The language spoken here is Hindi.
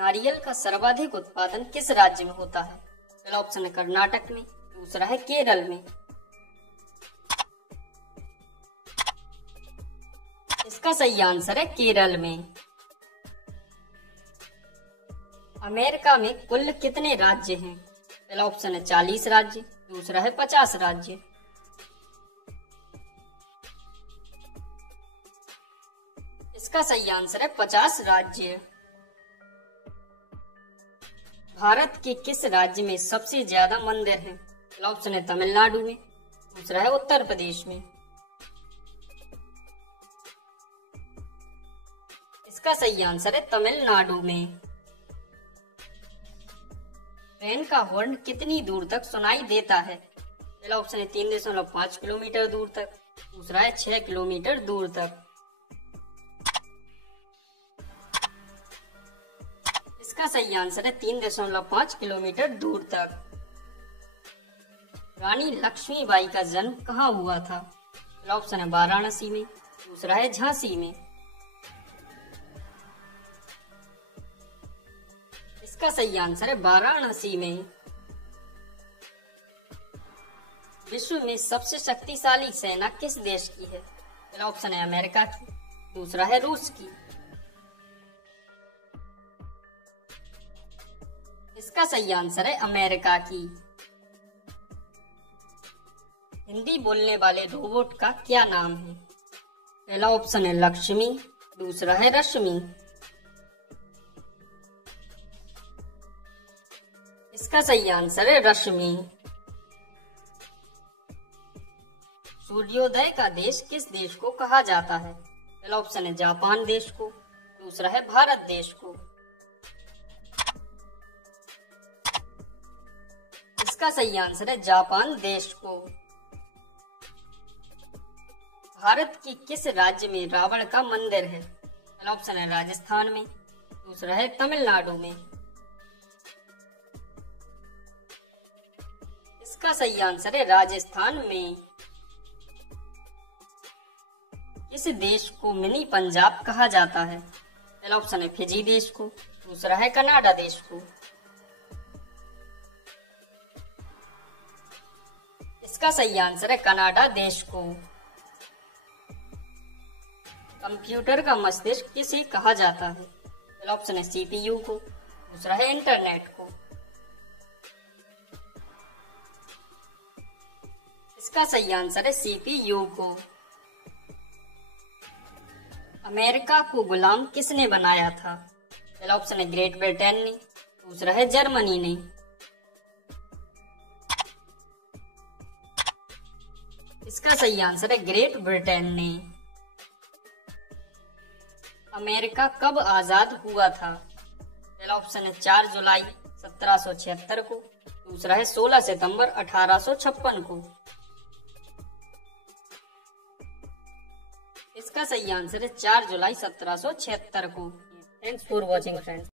नारियल का सर्वाधिक उत्पादन किस राज्य में होता है? पहला ऑप्शन है कर्नाटक में, दूसरा है केरल में। इसका सही आंसर है केरल में। अमेरिका में कुल कितने राज्य हैं? पहला ऑप्शन है 40 राज्य, दूसरा है 50 राज्य। इसका सही आंसर है 50 राज्य। भारत के किस राज्य में सबसे ज्यादा मंदिर हैं? पहला ऑप्शन है तमिलनाडु में, दूसरा है उत्तर प्रदेश में। इसका सही आंसर है तमिलनाडु में। ट्रेन का हॉर्न कितनी दूर तक सुनाई देता है? पहला ऑप्शन है 3.5 किलोमीटर दूर तक, दूसरा है 6 किलोमीटर दूर तक। इसका सही आंसर है 3.5 किलोमीटर दूर तक। रानी लक्ष्मीबाई का जन्म कहाँ हुआ था? पहला ऑप्शन है वाराणसी में, दूसरा है झांसी में। इसका सही आंसर है वाराणसी में। विश्व में सबसे शक्तिशाली सेना किस देश की है? पहला ऑप्शन है अमेरिका की, दूसरा है रूस की। इसका सही आंसर है अमेरिका की। हिंदी बोलने वाले रोबोट का क्या नाम है? पहला ऑप्शन है लक्ष्मी, दूसरा है रश्मि। इसका सही आंसर है रश्मि। सूर्योदय का देश किस देश को कहा जाता है? पहला ऑप्शन है जापान देश को, दूसरा है भारत देश को। इसका सही आंसर है जापान देश को। भारत के किस राज्य में रावण का मंदिर है? पहला ऑप्शन है राजस्थान में, दूसरा है तमिलनाडु में। इसका सही आंसर है राजस्थान में। इस देश को मिनी पंजाब कहा जाता है? पहला ऑप्शन है फिजी देश को, दूसरा है कनाडा देश को। इसका सही आंसर है कनाडा देश को। कंप्यूटर का मस्तिष्क किसे कहा जाता है? पहला ऑप्शन है सीपीयू को, दूसरा है इंटरनेट को। इसका सही आंसर है सीपीयू को। अमेरिका को गुलाम किसने बनाया था? पहला ऑप्शन है ग्रेट ब्रिटेन ने, दूसरा है जर्मनी ने। इसका सही आंसर है ग्रेट ब्रिटेन ने। अमेरिका कब आजाद हुआ था? पहला ऑप्शन है 4 जुलाई 1776 को, दूसरा है 16 सितंबर 1856 को। इसका सही आंसर है 4 जुलाई 1776 को। Thanks for watching friends.